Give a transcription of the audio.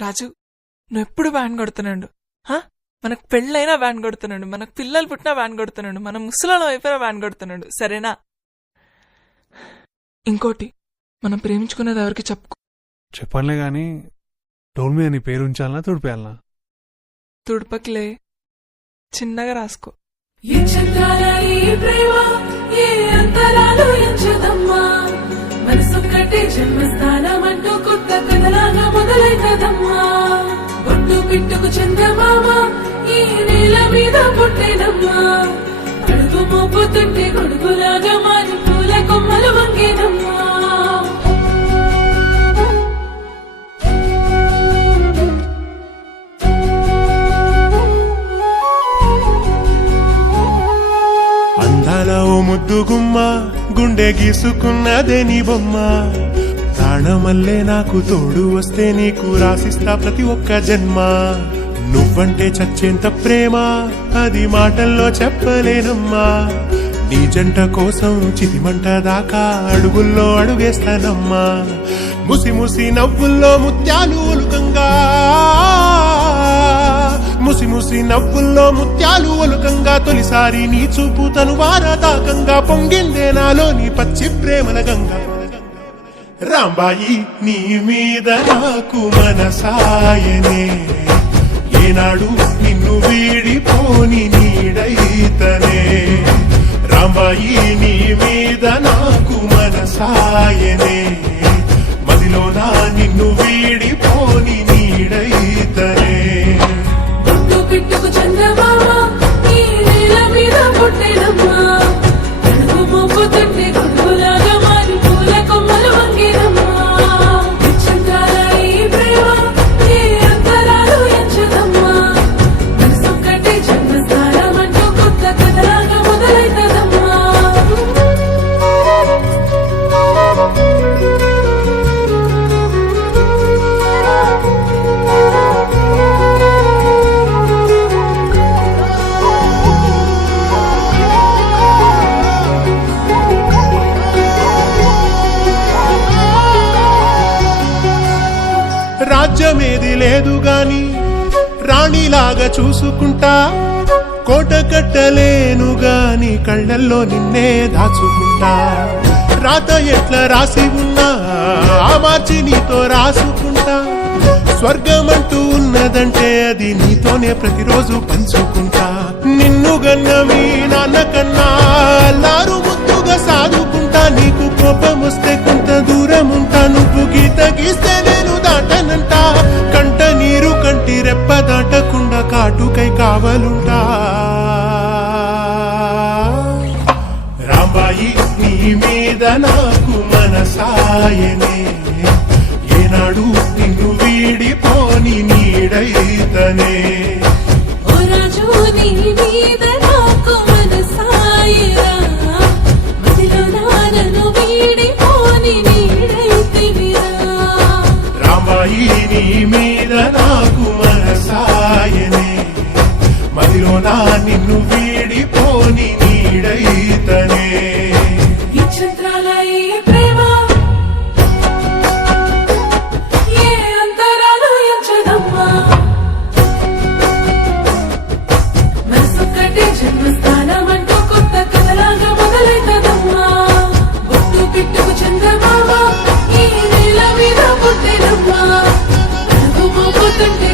రాజు, నువ్వెప్పుడు వ్యాన్ కొడుతున్నాడు. మనకు పెళ్ళైనా వ్యాన్ కొడుతున్నాడు, మనకు పిల్లలు పుట్టినా వ్యాన్ కొడుతున్నాడు, మన ముసలలో అయిపోయినా వ్యాన్ కొడుతున్నాడు. సరేనా? ఇంకోటి, మనం ప్రేమించుకునేది ఎవరికి చెప్పుకో. చెప్పనులే గాని టోల్ మీద నీ పేరు ఉంచాలనా తుడిపేయాలనా? తుడుపకిలే, చిన్నగా రాసుకో. మనసొక్కటే జన్మస్థానమంటూ కొత్త కథలాగా మొదలైతదమ్మా. బొట్టు పిట్టుకు చందమామ ఈ నేల మీద పుట్టేనమ్మా. అడుగు మోపుతుంటే గొడుగులాగా మారి పూల కొమ్మలు వంగేనమ్మా. అందాల ఓ ముద్దు గుమ్మ, గుండె గీసుకున్నదే నీ బొమ్మ. ప్రాణమల్లే నాకు తోడు వస్తే నీకు రాసిస్తా ప్రతి ఒక్క జన్మ. నువ్వంటే చచ్చేంత ప్రేమ అది మాటల్లో చెప్పలేనమ్మా. నీ జంట కోసం చితిమంట దాకా అడుగుల్లో అడుగేస్తానమ్మా. ముసి ముసి నవ్వుల్లో ముత్యాలు ఒలుకంగా, ముసి ముసి నవ్వుల్లో ముత్యాలు ఒలుకంగా, తొలిసారి నీ చూపు తను వారదాకంగా పొంగిందే నాలో నీ పచ్చి ప్రేమల గంగా. రాంబాయి నీ మీద నాకు మనసాయనే, ఏనాడు నిన్ను వీడిపోని నీడైతనే. రాంబాయి నీ మీద నాకు మనసాయనే, మదిలోనా నిన్ను వీడిపోని నీడైతనే. పిట్టుకు చందమామ ఈ నేల మీద పుట్టేనమ్మా. అడుగు మోపుతుంటే గొడుగులాగా మారి పూల కొమ్మలు వంగేనమ్మా. చంద్రాల ఈ ప్రేమ ఏ అంతరాలు ఎంచదమ్మా. మనసొక్కటే జన్మస్థానమంటూ కొత్త కథలాగా మొదలైతదమ్మా. రాజ్యమేది లేదు గాని రాణిలాగా చూసుకుంటా. కోట కట్టలేను గాని కళ్ళల్లో నిన్నే దాచుకుంటా. రాత ఎట్లా రాసి ఉన్నా ఆ మార్చి నీతో రాసుకుంటా. స్వర్గమంటూ ఉన్నదంటే అది నీతోనే ప్రతిరోజు పంచుకుంటా. నిన్ను గన్న మీ నాన్న కన్నా లారు ముద్దుగా సాదుకుంటా. నీకు కోపం వస్తే కొంత దూరం ఉంటా, నువ్వు గీత గీస్తే నేను దాటనంట. కంట నీరు కంటి రెప్ప దాటకుండా కాటుకై కావలుంటా. రాంబాయి నీ మీద నాకు మనసాయనే, ఏనాడు నిన్ను వీడిపోని నీడైతనే. ఓ రాజు నీ మీద నాకు మనసాయరా, మదిలోనా నన్ను వీడిపోని నీడైతివిరా. రాంబాయి నీ మీద నాకు మనసాయనే, మదిలోనా నిన్ను వీడిపోని నీడైతనే. ఈ చంద్రాల ఈ ప్రేమ ఏ అంతరాలు ఎంచదమ్మా. మనసొక్కటే జన్మస్థానమంటూ కొత్త కథలాగా మొదలైతదమ్మా. బొట్టు పిట్టుకు చందమామ ఈ నేల మీద పుట్టేనమ్మా. అడుగు మోపుతుంటే